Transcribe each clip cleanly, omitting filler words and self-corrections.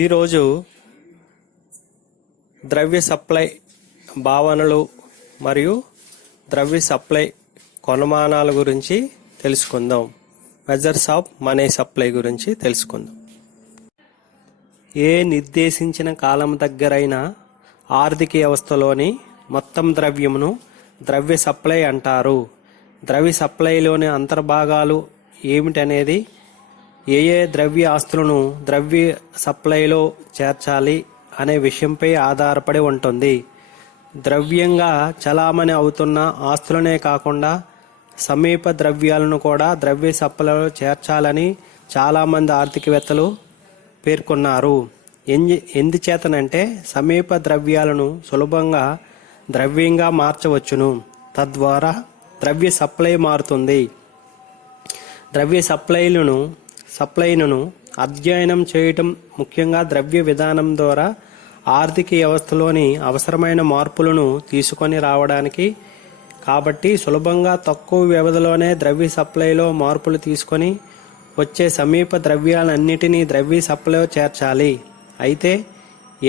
ఈరోజు ద్రవ్య సప్లై భావనలు మరియు ద్రవ్య సప్లై కొలమానాల గురించి తెలుసుకుందాం. మెజర్స్ ఆఫ్ మనీ సప్లై గురించి తెలుసుకుందాం. ఏ నిర్దేశించిన కాలం దగ్గరైన ఆర్థిక వ్యవస్థలోని మొత్తం ద్రవ్యమును ద్రవ్య సప్లై అంటారు. ద్రవ్య సప్లైలోని అంతర్భాగాలు ఏమిటనేది ఏ ద్రవ్య ఆస్తులను ద్రవ్య సప్లైలో చేర్చాలి అనే విషయంపై ఆధారపడి ఉంటుంది. ద్రవ్యంగా చలామణి అవుతున్న ఆస్తులనే కాకుండా సమీప ద్రవ్యాలను కూడా ద్రవ్య సప్లైలో చేర్చాలని చాలామంది ఆర్థికవేత్తలు పేర్కొన్నారు. ఎందుచేతనంటే సమీప ద్రవ్యాలను సులభంగా ద్రవ్యంగా మార్చవచ్చును. తద్వారా ద్రవ్య సప్లై మారుతుంది. ద్రవ్య సప్లైను అధ్యయనం చేయటం ముఖ్యంగా ద్రవ్య విధానం ద్వారా ఆర్థిక వ్యవస్థలోని అవసరమైన మార్పులను తీసుకొని రావడానికి. కాబట్టి సులభంగా తక్కువ వ్యవధిలోనే ద్రవ్య సప్లైలో మార్పులు తీసుకొని వచ్చే సమీప ద్రవ్యాలన్నిటినీ ద్రవ్య సప్లైలో చేర్చాలి. అయితే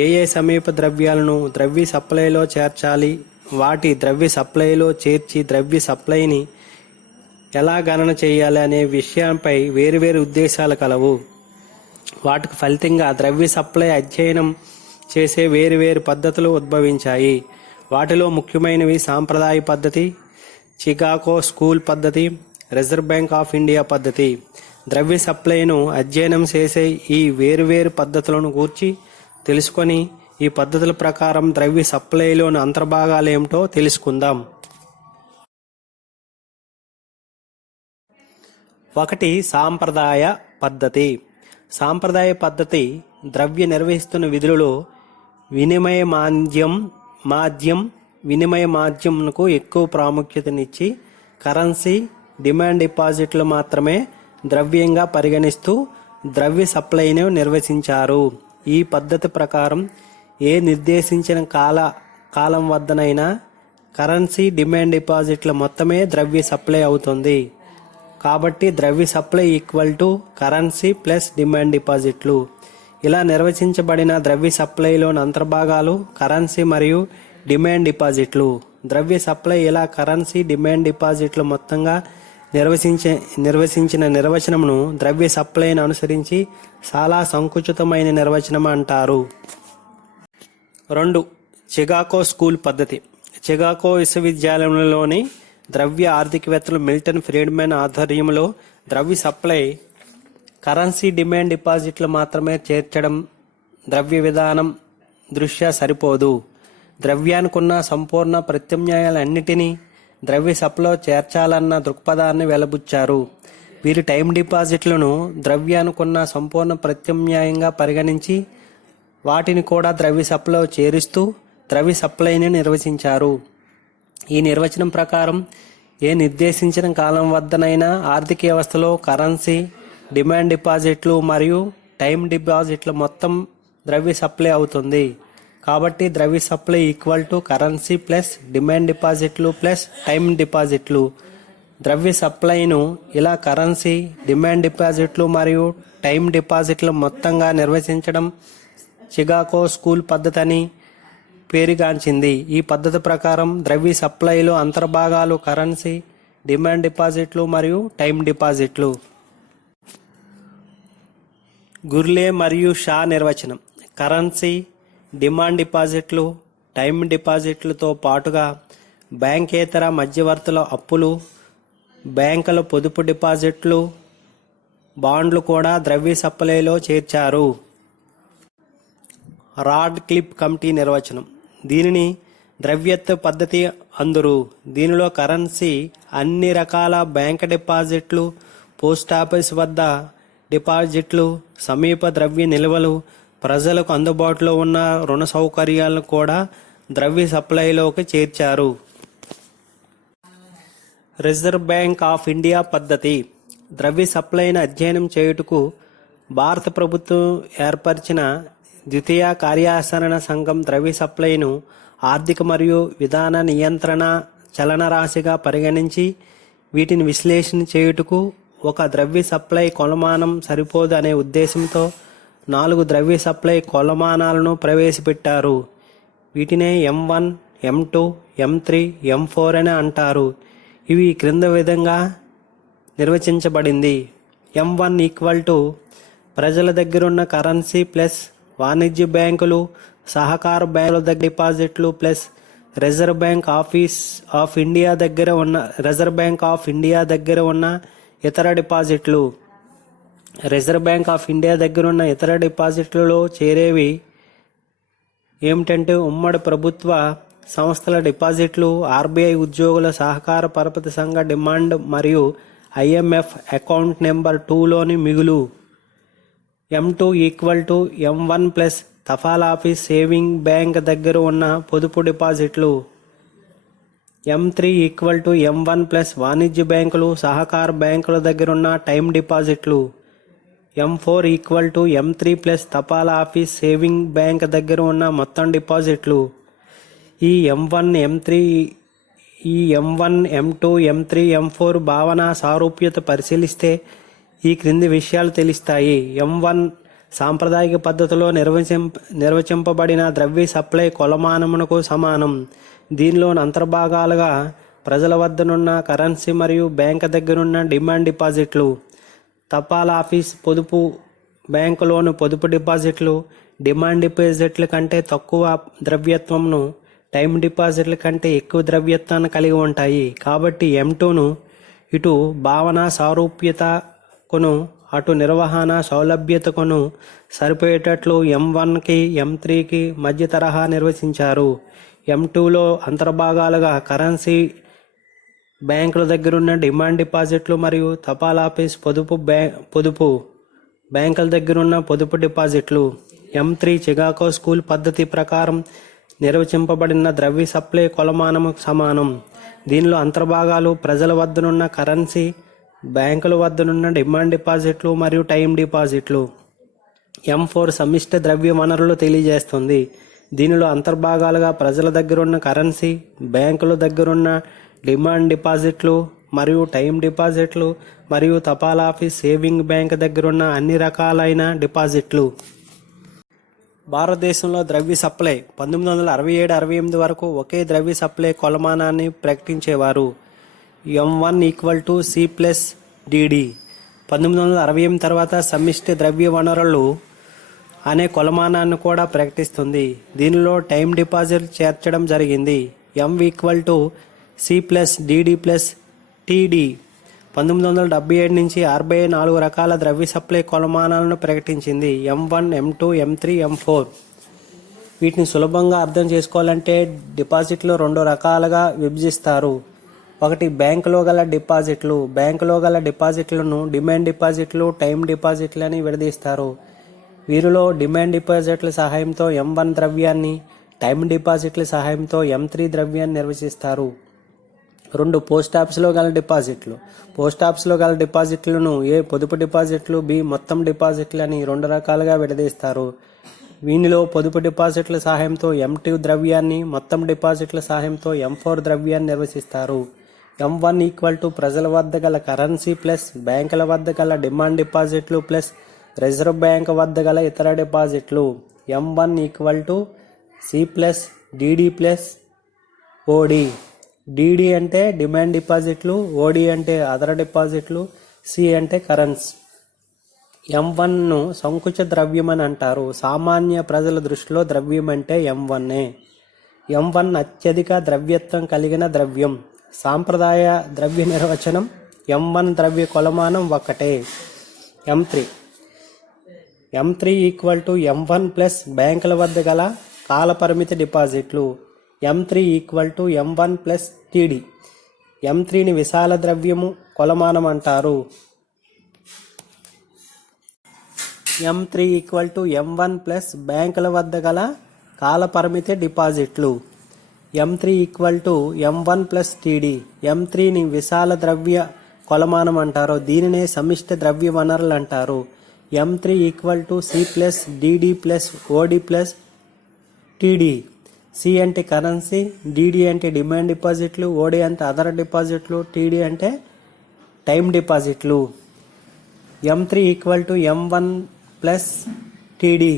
ఏ సమీప ద్రవ్యాలను ద్రవ్య సప్లైలో చేర్చాలి, వాటి ద్రవ్య సప్లైలో చేర్చి ద్రవ్య సప్లైని ఎలా గణన చేయాలి అనే విషయంపై వేరువేరు ఉద్దేశాలు కలవు. వాటికి ఫలితంగా ద్రవ్య సప్లై అధ్యయనం చేసే వేరువేరు పద్ధతులు ఉద్భవించాయి. వాటిలో ముఖ్యమైనవి సాంప్రదాయ పద్ధతి, చికాగో స్కూల్ పద్ధతి, రిజర్వ్ బ్యాంక్ ఆఫ్ ఇండియా పద్ధతి. ద్రవ్య సప్లైను అధ్యయనం చేసే ఈ వేరువేరు పద్ధతులను గూర్చి తెలుసుకొని ఈ పద్ధతుల ప్రకారం ద్రవ్య సప్లైలోని అంతర్భాగాలు ఏమిటో తెలుసుకుందాం. 1. సాంప్రదాయ పద్ధతి. సాంప్రదాయ పద్ధతి ద్రవ్య నిర్వహిస్తున్న విధులలో వినిమయ మాధ్యంకు ఎక్కువ ప్రాముఖ్యతనిచ్చి కరెన్సీ, డిమాండ్ డిపాజిట్లు మాత్రమే ద్రవ్యంగా పరిగణిస్తూ ద్రవ్య సప్లైను నిర్వచించారు. ఈ పద్ధతి ప్రకారం ఏ నిర్దేశించిన కాలం వద్దనైనా కరెన్సీ, డిమాండ్ డిపాజిట్ల మొత్తమే ద్రవ్య సప్లై అవుతుంది. కాబట్టి ద్రవ్య supply equal to currency plus demand డిపాజిట్లు. ఇలా నిర్వచించబడిన ద్రవ్య సప్లైలోని అంతర్భాగాలు కరెన్సీ మరియు డిమాండ్ డిపాజిట్లు. ద్రవ్య సప్లై ఇలా కరెన్సీ, డిమాండ్ డిపాజిట్లు మొత్తంగా నిర్వచించిన నిర్వచనమును ద్రవ్య సప్లైని అనుసరించి చాలా సంకుచితమైన నిర్వచనం అంటారు. 2. చికాగో స్కూల్ పద్ధతి. చికాగో విశ్వవిద్యాలయంలోని ద్రవ్య ఆర్థికవేత్తలు మిల్టన్ ఫ్రీడ్మెన్ ఆధ్వర్యంలో ద్రవ్య సప్లై కరెన్సీ, డిమాండ్ డిపాజిట్లు మాత్రమే చేర్చడం ద్రవ్య విధానం దృష్ట్యా సరిపోదు. ద్రవ్యానికున్న సంపూర్ణ ప్రత్యామ్నాయాలన్నిటినీ ద్రవ్య సప్లైలో చేర్చాలన్న దృక్పథాన్ని వెలబుచ్చారు. వీరు టైం డిపాజిట్లను ద్రవ్యానికున్న సంపూర్ణ ప్రత్యామ్నాయంగా పరిగణించి వాటిని కూడా ద్రవ్య సప్లైలో చేరుస్తూ ద్రవ్య సప్లైని నిర్వచించారు. ఈ నిర్వచనం ప్రకారం ఏ నిర్దేశించిన కాలం వద్దనైనా ఆర్థిక వ్యవస్థలో కరెన్సీ, డిమాండ్ డిపాజిట్లు మరియు టైం డిపాజిట్ల మొత్తం ద్రవ్య సప్లై అవుతుంది. కాబట్టి ద్రవ్య supply equal to currency plus demand డిపాజిట్లు ప్లస్ టైం డిపాజిట్లు. ద్రవ్య సప్లైను ఇలా కరెన్సీ, డిమాండ్ డిపాజిట్లు మరియు టైం డిపాజిట్ల మొత్తంగా నిర్వచించడం చికాగో స్కూల్ పద్ధతి అని పేరుగాంచింది. ఈ పద్ధతి ప్రకారం ద్రవ్య సప్లైలో అంతర్భాగాలు కరెన్సీ, డిమాండ్ డిపాజిట్లు మరియు టైం డిపాజిట్లు. గుర్లే మరియు షా నిర్వచనం. కరెన్సీ, డిమాండ్ డిపాజిట్లు, టైం డిపాజిట్లతో పాటుగా బ్యాంకేతర మధ్యవర్తుల అప్పులు, బ్యాంకుల పొదుపు డిపాజిట్లు, బాండ్లు కూడా ద్రవ్య సప్లైలో చేర్చారు. రాడ్ క్లిఫ్ కమిటీ నిర్వచనం. దీనిని ద్రవ్యత్వ పద్ధతి అందురు. దీనిలో కరెన్సీ, అన్ని రకాల బ్యాంక్ డిపాజిట్లు, పోస్టాఫీస్ వద్ద డిపాజిట్లు, సమీప ద్రవ్య నిల్వలు, ప్రజలకు అందుబాటులో ఉన్న రుణ సౌకర్యాలను కూడా ద్రవ్య సప్లైలోకి చేర్చారు. రిజర్వ్ బ్యాంక్ ఆఫ్ ఇండియా పద్ధతి. ద్రవ్య సప్లైని అధ్యయనం చేయుటకు భారత ప్రభుత్వం ఏర్పరిచిన ద్వితీయ కార్యాచరణ సంఘం ద్రవ్య సప్లైను ఆర్థిక మరియు విధాన నియంత్రణ చలనరాశిగా పరిగణించి వీటిని విశ్లేషణ చేయుటకు ఒక ద్రవ్య సప్లై కొలమానం సరిపోదు అనే ఉద్దేశంతో 4 ద్రవ్య సప్లై కొలమానాలను ప్రవేశపెట్టారు. వీటినే M1, M2, M3, M4 అని అంటారు. ఇవి క్రింద విధంగా నిర్వచించబడింది. M1 ఈక్వల్ టు ప్రజల దగ్గరున్న కరెన్సీ ప్లస్ వాణిజ్య బ్యాంకులు, సహకార బ్యాంకుల దగ్గర డిపాజిట్లు plus reserve bank of India దగ్గర ఉన్న ఇతర డిపాజిట్లు. రిజర్వ్ బ్యాంక్ ఆఫ్ ఇండియా దగ్గర ఉన్న ఇతర డిపాజిట్లలో చేరేవి ఏమిటంటే ఉమ్మడి ప్రభుత్వ సంస్థల డిపాజిట్లు, ఆర్బీఐ ఉద్యోగుల సహకార పరపతి సంఘ డిమాండ్ మరియు IMF అకౌంట్ నెంబర్ 2లోని మిగులు. M2 equal to M1 plus తపాలా ఆఫీస్ సేవింగ్ బ్యాంక్ దగ్గర ఉన్న పొదుపు డిపాజిట్లు. M3 equal to M1 plus వాణిజ్య బ్యాంకులు, సహకార బ్యాంకుల దగ్గరున్న టైం డిపాజిట్లు. M4 equal to M3 plus తపాలా ఆఫీస్ సేవింగ్ బ్యాంక్ దగ్గర ఉన్న మొత్తం డిపాజిట్లు. ఈ M1, M2, M3, M4 భావన సారూప్యత పరిశీలిస్తే ఈ క్రింది విషయాలు తెలుస్తాయి. M1 సాంప్రదాయిక పద్ధతిలో నిర్వచింపబడిన ద్రవ్య సప్లై కొలమానమునకు సమానం. దీనిలో అంతర్భాగాలుగా ప్రజల వద్దనున్న కరెన్సీ మరియు బ్యాంక్ దగ్గరున్న డిమాండ్ డిపాజిట్లు, తపాలా ఆఫీస్ పొదుపు బ్యాంకులోని పొదుపు డిపాజిట్లు డిమాండ్ డిపాజిట్ల కంటే తక్కువ ద్రవ్యత్వంను, టైం డిపాజిట్ల కంటే ఎక్కువ ద్రవ్యత్వాన్ని కలిగి ఉంటాయి. కాబట్టి M2ను ఇటు భావన సారూప్యతకును అటు నిర్వహణ సౌలభ్యతకును సరిపోయేటట్లు M1కి M3కి మధ్య తరహా నిర్వచించారు. M2లో అంతర్భాగాలుగా కరెన్సీ, బ్యాంకుల దగ్గరున్న డిమాండ్ డిపాజిట్లు మరియు తపాలా ఆఫీస్ పొదుపు బ్యాంకుల దగ్గరున్న పొదుపు డిపాజిట్లు. M3 చికాగో స్కూల్ పద్ధతి ప్రకారం నిర్వచింపబడిన ద్రవ్య సప్లై కొలమానముకు సమానం. దీనిలో అంతర్భాగాలు ప్రజల వద్దనున్న కరెన్సీ, బ్యాంకుల వద్దనున్న డిమాండ్ డిపాజిట్లు మరియు టైం డిపాజిట్లు. M4 సమిష్టి ద్రవ్య వనరులు తెలియజేస్తుంది. దీనిలో అంతర్భాగాలుగా ప్రజల దగ్గరున్న కరెన్సీ, బ్యాంకుల దగ్గరున్న డిమాండ్ డిపాజిట్లు మరియు టైం డిపాజిట్లు మరియు తపాలా ఆఫీస్ సేవింగ్ బ్యాంక్ దగ్గరున్న అన్ని రకాలైన డిపాజిట్లు. భారతదేశంలో ద్రవ్య సప్లై 1967-68 వరకు ఒకే ద్రవ్య సప్లై కొలమానాన్ని ప్రకటించేవారు. M1 equal to C plus DD. 1968 తర్వాత సమిష్టి ద్రవ్య వనరులు అనే కొలమానాన్ని కూడా ప్రకటిస్తుంది. దీనిలో టైం డిపాజిట్ చేర్చడం జరిగింది. M equal to C plus DD plus TD. 1977 నుంచి RBI 4 రకాల ద్రవ్య సప్లై కొలమానాలను ప్రకటించింది. M1, M2, M3, M4. వీటిని సులభంగా అర్థం చేసుకోవాలంటే డిపాజిట్లు 2 రకాలుగా విభజిస్తారు. ఒకటి బ్యాంకులో గల డిపాజిట్లు. బ్యాంకులో గల డిపాజిట్లను డిమాండ్ డిపాజిట్లు, టైం డిపాజిట్లు అని విడదీస్తారు. వీరిలో డిమాండ్ డిపాజిట్ల సహాయంతో M1 ద్రవ్యాన్ని, టైం డిపాజిట్ల సహాయంతో M3 ద్రవ్యాన్ని నిర్వచిస్తారు. 2 పోస్ట్ ఆఫీసులో గల డిపాజిట్లు. పోస్ట్ ఆఫీసులో గల డిపాజిట్లను A పొదుపు డిపాజిట్లు, B మొత్తం డిపాజిట్లు అని 2 రకాలుగా విడదీస్తారు. వీనిలో పొదుపు డిపాజిట్ల సహాయంతో M2 ద్రవ్యాన్ని, మొత్తం డిపాజిట్ల సహాయంతో M4 ద్రవ్యాన్ని నిర్వచిస్తారు. M1 ఈక్వల్ టు ప్రజల వద్ద గల కరెన్సీ ప్లస్ బ్యాంకుల వద్ద గల డిమాండ్ డిపాజిట్లు ప్లస్ రిజర్వ్ బ్యాంక్ వద్ద గల ఇతర డిపాజిట్లు. M1 equal to C plus DD plus OD. DD అంటే డిమాండ్ డిపాజిట్లు, OD అంటే అదర డిపాజిట్లు, C అంటే కరెన్సీ. M1ను సంకుచ ద్రవ్యం అని అంటారు. సామాన్య ప్రజల దృష్టిలో ద్రవ్యం అంటే M1ఏ. M1 అత్యధిక ద్రవ్యత్వం కలిగిన ద్రవ్యం. సాంప్రదాయ ద్రవ్య నిర్వచనం M1 ద్రవ్య కొలమానం ఒకటే. M3 equal to M1 plus బ్యాంకుల వద్ద గల కాలపరిమితి డిపాజిట్లు. M3 equal to M1 plus TD. M3ని విశాల ద్రవ్యము కొలమానం అంటారు. M3 equal to M1 plus బ్యాంకుల వద్ద గల కాలపరిమితి డిపాజిట్లు. M3 equal to M1 plus TD. M3ని విశాల ద్రవ్య కొలమానం అంటారు. దీనినే సమిష్టి ద్రవ్య వనరులు అంటారు. M3 equal to C plus DD plus OD plus TD. C అంటే కరెన్సీ, DD అంటే డిమాండ్ డిపాజిట్లు, OD అంటే అదర్ డిపాజిట్లు, TD అంటే టైం డిపాజిట్లు. M3 equal to M1 plus TD.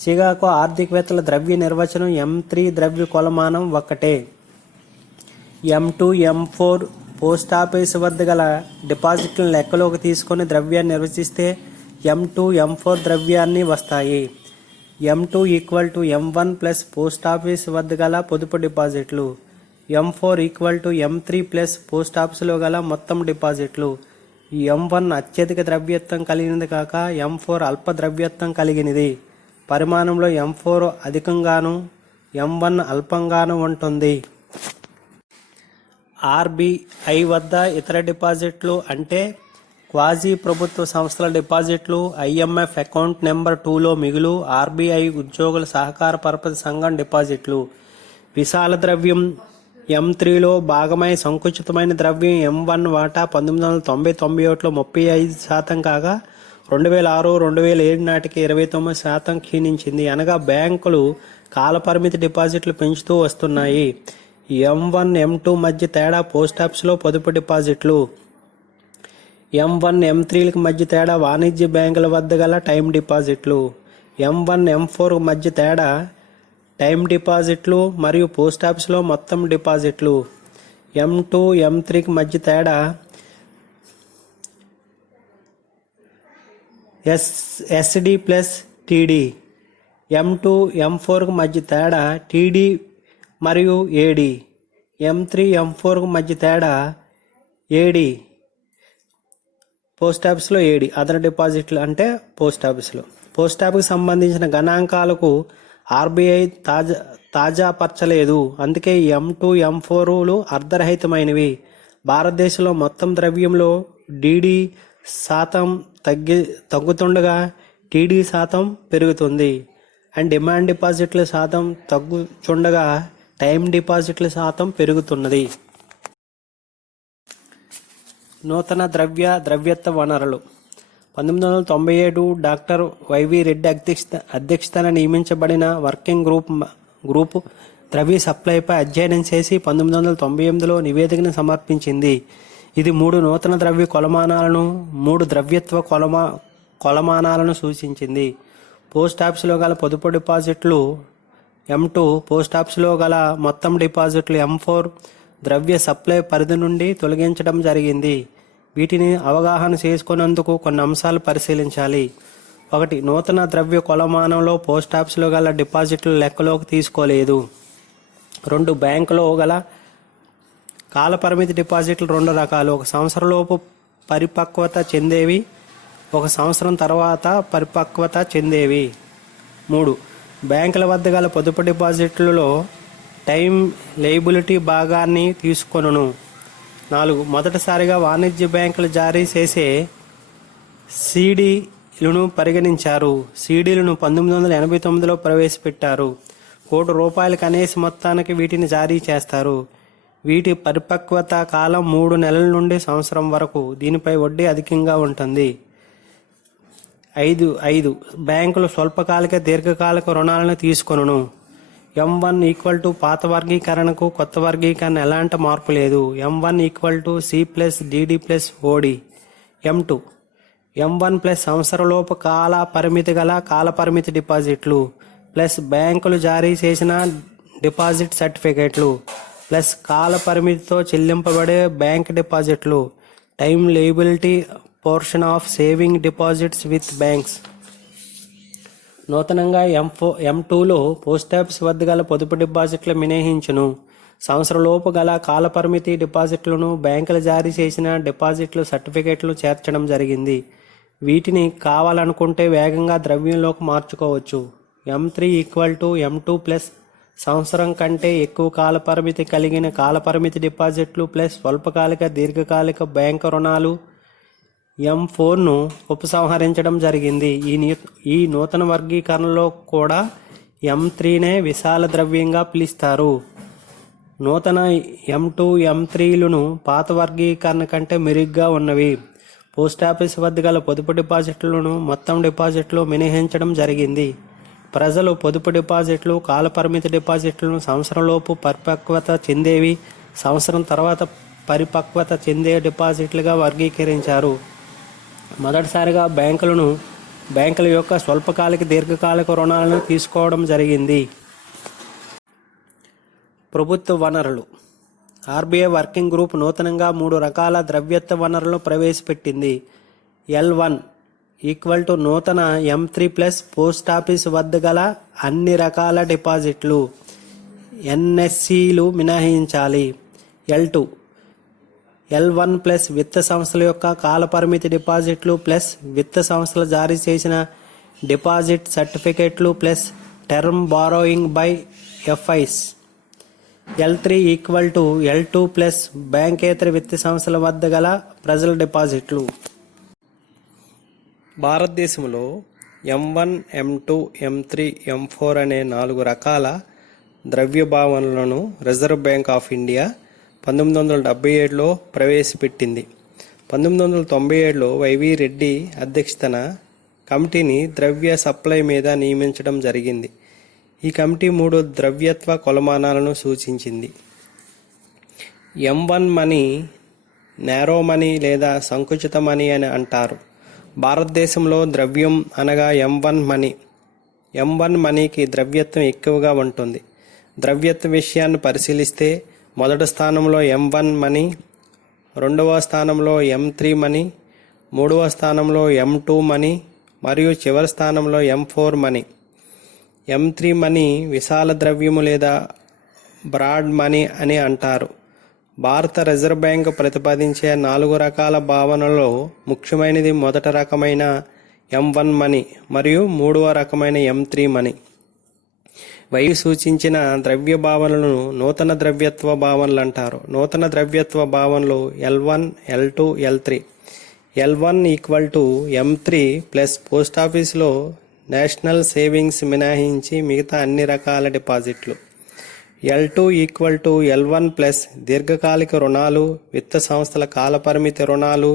Chicago ఆర్థికవేత్తల ద్రవ్య నిర్వచనం M3 ద్రవ్య కొలమానం ఒక్కటే. M2 M4 పోస్టాఫీసు వద్ద గల డిపాజిట్లను లెక్కలోకి తీసుకొని ద్రవ్యాన్ని నిర్వచిస్తే M2 M4 ద్రవ్యాన్ని వస్తాయి. M2 = M1 ప్లస్ పోస్టాఫీసు వద్ద గల పొదుపు డిపాజిట్లు. M4 = M3 ప్లస్ పోస్టాఫీసులో గల మొత్తం డిపాజిట్లు. ఈ M1 అత్యధిక ద్రవ్యత్వం కలిగినది కాక M4 అల్ప ద్రవ్యత్వం కలిగినది. పరిమాణంలో M4 అధికంగాను M1 అల్పంగాను ఉంటుంది. RBI వద్ద ఇతర డిపాజిట్లు అంటే క్వాజీ ప్రభుత్వ సంస్థల డిపాజిట్లు, IMF అకౌంట్ నెంబర్ 2లో మిగులు, RBI ఉద్యోగుల సహకార పరపతి సంఘం డిపాజిట్లు. విశాల ద్రవ్యం M3లో భాగమై సంకుచితమైన ద్రవ్యం M1 వాటా 1990-91లో 35% కాగా 2006-2007 నాటికి 29% క్షీణించింది. అనగా బ్యాంకులు కాలపరిమితి డిపాజిట్లు పెంచుతూ వస్తున్నాయి. M1 M2 మధ్య తేడా పోస్టాఫీసులో పొదుపు డిపాజిట్లు. M1 M3లకు మధ్య తేడా వాణిజ్య బ్యాంకుల వద్ద గల టైం డిపాజిట్లు. M1 M4 మధ్య తేడా టైం డిపాజిట్లు మరియు పోస్టాఫీసులో మొత్తం డిపాజిట్లు. M2 M3కి మధ్య తేడా SD ప్లస్ TD. M2 M4కు మధ్య తేడా TD మరియు AD. M3 M4కు మధ్య తేడా AD, పోస్టాఫీసులో AD. అదర్ డిపాజిట్లు అంటే పోస్టాఫీస్కి సంబంధించిన గణాంకాలకు RBI తాజాపరచలేదు. అందుకే M2 M4లు అర్ధరహితమైనవి. భారతదేశంలో మొత్తం ద్రవ్యంలో DD శాతం తగ్గుతుండగా TD శాతం పెరుగుతుంది. అండ్ డిమాండ్ డిపాజిట్ల శాతం తగ్గుచుండగా టైం డిపాజిట్ల శాతం పెరుగుతున్నది. నూతన ద్రవ్యత్వ వనరులు. 1997 డాక్టర్ వైవి రెడ్డి అధ్యక్షతన నియమించబడిన వర్కింగ్ గ్రూప్ ద్రవ్య సప్లైపై అధ్యయనం చేసి 1998లో నివేదికను సమర్పించింది. ఇది 3 నూతన ద్రవ్య కొలమానాలను, 3 ద్రవ్యత్వ కొలమానాలను సూచించింది. పోస్టాఫీసులో గల పొదుపు డిపాజిట్లు M2, పోస్టాఫీసులో గల మొత్తం డిపాజిట్లు M4 ద్రవ్య సప్లై పరిధి నుండి తొలగించడం జరిగింది. వీటిని అవగాహన చేసుకున్నందుకు కొన్ని అంశాలు పరిశీలించాలి. 1. నూతన ద్రవ్య కొలమానంలో పోస్టాఫీసులో గల డిపాజిట్లు లెక్కలోకి తీసుకోలేదు. 2. బ్యాంకులో గల కాలపరిమితి డిపాజిట్లు 2 రకాలు. 1 సంవత్సరంలోపు పరిపక్వత చెందేవి, 1 సంవత్సరం తర్వాత పరిపక్వత చెందేవి. 3. బ్యాంకుల వద్ద గల పొదుపు డిపాజిట్లలో టైం లయబిలిటీ భాగాన్ని తీసుకొనును. 4. మొదటిసారిగా వాణిజ్య బ్యాంకులు జారీ చేసే CDలను పరిగణించారు. CDలను 1989లో ప్రవేశపెట్టారు. ₹1 కనీస మొత్తానికి వీటిని జారీ చేస్తారు. వీటి పరిపక్వత కాలం 3 నెలల నుండి సంవత్సరం వరకు. దీనిపై వడ్డీ అధికంగా ఉంటుంది. 5. బ్యాంకులు స్వల్పకాలిక దీర్ఘకాలిక రుణాలను తీసుకొనును. M1 = పాత వర్గీకరణకు కొత్త వర్గీకరణ ఎలాంటి మార్పు లేదు. M1 = C+DD+OD. M2 M1 plus సంవత్సరలోపు కాల పరిమితి గల కాలపరిమితి డిపాజిట్లు ప్లస్ బ్యాంకులు జారీ చేసిన డిపాజిట్ సర్టిఫికేట్లు ప్లస్ కాల పరిమితితో చెల్లింపబడే బ్యాంక్ డిపాజిట్లు. Time liability portion of saving deposits with banks. నూతనంగా M2లో పోస్టాఫీస్ వద్ద గల పొదుపు డిపాజిట్లు మినహాయించును. సంవత్సరంలోపు గల కాలపరిమితి డిపాజిట్లను బ్యాంకులు జారీ చేసిన డిపాజిట్లు సర్టిఫికేట్లు చేర్చడం జరిగింది. వీటిని కావాలనుకుంటే వేగంగా ద్రవ్యంలోకి మార్చుకోవచ్చు. M3 = M2 ప్లస్ సంవత్సరం కంటే ఎక్కువ కాలపరిమితి కలిగిన కాలపరిమితి డిపాజిట్లు ప్లస్ స్వల్పకాలిక దీర్ఘకాలిక బ్యాంకు రుణాలు. M4ను ఉపసంహరించడం జరిగింది. ఈ నూతన వర్గీకరణలో కూడా M3నే విశాల ద్రవ్యంగా పిలుస్తారు. నూతన M2 M3లను పాత వర్గీకరణ కంటే మెరుగ్గా ఉన్నవి. పోస్టాఫీస్ వద్ద గల పొదుపు డిపాజిట్లను మొత్తం డిపాజిట్లు మినహాయించడం జరిగింది. ప్రజలు పొదుపు డిపాజిట్లు కాలపరిమితి డిపాజిట్లను సంవత్సరంలోపు పరిపక్వత చెందేవి, సంవత్సరం తర్వాత పరిపక్వత చెందే డిపాజిట్లుగా వర్గీకరించారు. మొదటిసారిగా బ్యాంకులను బ్యాంకుల యొక్క స్వల్పకాలిక దీర్ఘకాలిక రుణాలను తీసుకోవడం జరిగింది. ప్రభుత్వ వనరులు. ఆర్బీఐ వర్కింగ్ గ్రూప్ నూతనంగా 3 రకాల ద్రవ్యత్వ వనరులను ప్రవేశపెట్టింది. L1 = నూతన M3+ పోస్టాఫీసు వద్ద గల అన్ని రకాల డిపాజిట్లు, NSCలు మినహాయించాలి. L1+ విత్త సంస్థల యొక్క కాలపరిమితి డిపాజిట్లు ప్లస్ విత్త సంస్థలు జారీ చేసిన డిపాజిట్ సర్టిఫికెట్లు plus term borrowing by FIs. L3 = L2+ బ్యాంకేతర విత్త సంస్థల వద్ద గల ప్రజల డిపాజిట్లు. భారతదేశంలో M1, M2, M3, M4 అనే 4 రకాల ద్రవ్య భావనలను రిజర్వ్ బ్యాంక్ ఆఫ్ ఇండియా 1977లో ప్రవేశపెట్టింది. 1997లో వైవి రెడ్డి అధ్యక్షతన కమిటీని ద్రవ్య సప్లై మీద నియమించడం జరిగింది. ఈ కమిటీ 3 ద్రవ్యత్వ కొలమానాలను సూచించింది. M1 మనీ, నేరో మనీ లేదా సంకుచిత మనీ అని అంటారు. భారతదేశంలో ద్రవ్యం అనగా M1 మనీ. M1 మనీకి ద్రవ్యత్వం ఎక్కువగా ఉంటుంది. ద్రవ్యత్వ విషయాన్ని పరిశీలిస్తే మొదటి స్థానంలో M1 మనీ, రెండవ స్థానంలో M3 మనీ, మూడవ స్థానంలో M2 మనీ మరియు చివరి స్థానంలో M4 మనీ. M3 మనీ విశాల ద్రవ్యము లేదా బ్రాడ్ మనీ అని అంటారు. భారత రిజర్వ్ బ్యాంక్ ప్రతిపాదించే 4 రకాల భావనలలో ముఖ్యమైనది మొదటి రకమైన M1 మనీ మరియు మూడవ రకమైన M3 మనీ. వైవి సూచించిన ద్రవ్య భావనలను నూతన ద్రవ్యత్వ భావనలు అంటారు. నూతన ద్రవ్యత్వ భావనలు L1, L2, L3. L1 = M3+ పోస్టాఫీసులో నేషనల్ సేవింగ్స్ మినహాయించి మిగతా అన్ని రకాల డిపాజిట్లు. L2 = L1+ దీర్ఘకాలిక రుణాలు, విత్త సంస్థల కాలపరిమితి రుణాలు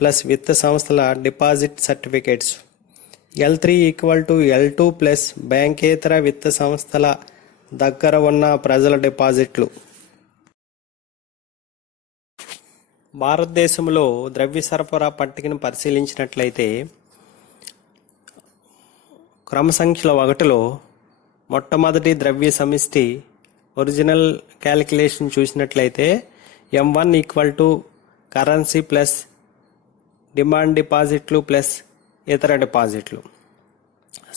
ప్లస్ విత్త సంస్థల డిపాజిట్ సర్టిఫికేట్స్. L3 = L2+ బ్యాంకేతర విత్త సంస్థల దగ్గర ఉన్న ప్రజల డిపాజిట్లు. భారతదేశంలో ద్రవ్య సరఫరా పట్టికను పరిశీలించినట్లయితే క్రమ సంఖ్యల 1లో మొట్టమొదటి ద్రవ్య సమిష్టి ఒరిజినల్ క్యాలిక్యులేషన్ చూసినట్లయితే M1 = కరెన్సీ ప్లస్ డిమాండ్ డిపాజిట్లు ప్లస్ ఇతర డిపాజిట్లు.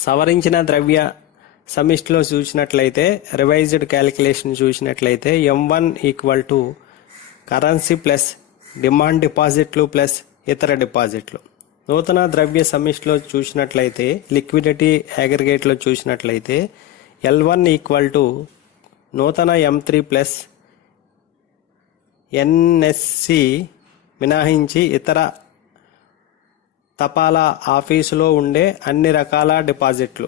సవరించిన ద్రవ్య సమిష్టిలో చూసినట్లయితే రివైజ్డ్ క్యాలిక్యులేషన్ చూసినట్లయితే M1 = కరెన్సీ ప్లస్ డిమాండ్ డిపాజిట్లు ప్లస్ ఇతర డిపాజిట్లు. నూతన ద్రవ్య సమిష్టిలో చూసినట్లయితే లిక్విడిటీ అగ్రిగేట్లో చూసినట్లయితే L1 = నూతన M3+ NSC మినహాయించి ఇతర తపాలా ఆఫీసులో ఉండే అన్ని రకాల డిపాజిట్లు.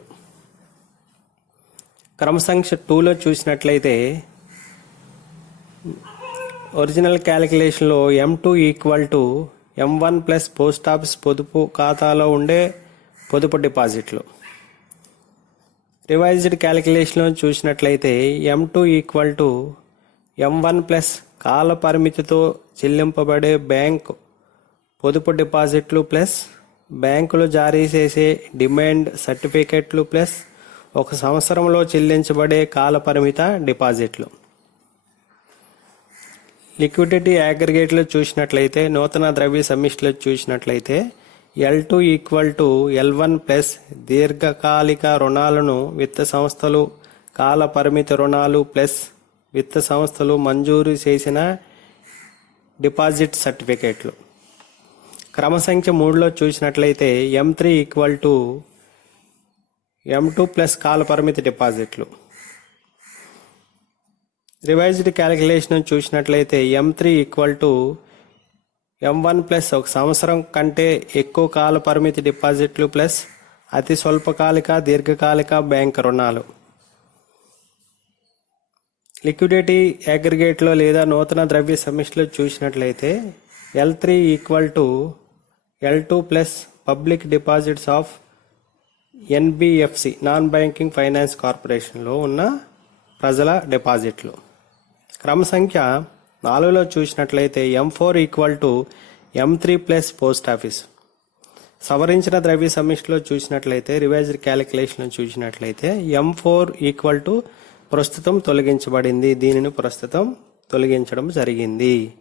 క్రమ సంఖ్య 2లో చూసినట్లయితే ఒరిజినల్ క్యాలిక్యులేషన్లో M2 = M1+ పోస్టాఫీస్ పొదుపు ఖాతాలో ఉండే పొదుపు డిపాజిట్లు. రివైజ్డ్ క్యాలిక్యులేషన్లో చూసినట్లయితే M2 = M1+ కాల పరిమితితో చెల్లింపబడే బ్యాంక్ పొదుపు డిపాజిట్లు ప్లస్ బ్యాంకులు జారీ చేసే డిమాండ్ సర్టిఫికెట్లు ప్లస్ 1 సంవత్సరంలో చెల్లించబడే కాల పరిమిత డిపాజిట్లు. లిక్విడిటీ అగ్రిగేట్లో చూసినట్లయితే నూతన ద్రవ్య సమిష్టిలో చూసినట్లయితే L2 = L1+ దీర్ఘకాలిక రుణాలను విత్త సంస్థలు కాల పరిమిత రుణాలు ప్లస్ విత్త సంస్థలు మంజూరు చేసిన డిపాజిట్ సర్టిఫికెట్లు. క్రమ సంఖ్య 3లో చూసినట్లయితే M3 = M2+ కాల పరిమితి డిపాజిట్లు. రివైజ్డ్ క్యాలిక్యులేషన్ చూసినట్లయితే M3 = M1+ 1 సంవత్సరం కంటే ఎక్కువ కాల పరిమితి డిపాజిట్లు ప్లస్ అతి స్వల్పకాలిక దీర్ఘకాలిక బ్యాంక్ రుణాలు. లిక్విడిటీ అగ్రిగేట్లో లేదా నూతన ద్రవ్య సమిష్టిలో చూసినట్లయితే L3 = L2+ public deposits of NBFC non banking finance కార్పొరేషన్లో ఉన్న ప్రజల డిపాజిట్లు. క్రమ సంఖ్య 4లో చూసినట్లయితే M4 = M3+ పోస్ట్ ఆఫీస్. సవరించిన ద్రవ్య సమీక్షలో చూసినట్లయితే, రివైజ్డ్ క్యాలిక్యులేషన్ చూసినట్లయితే M4 ఈక్వల్ టు ప్రస్తుతం తొలగించబడింది. దీనిని ప్రస్తుతం తొలగించడం జరిగింది.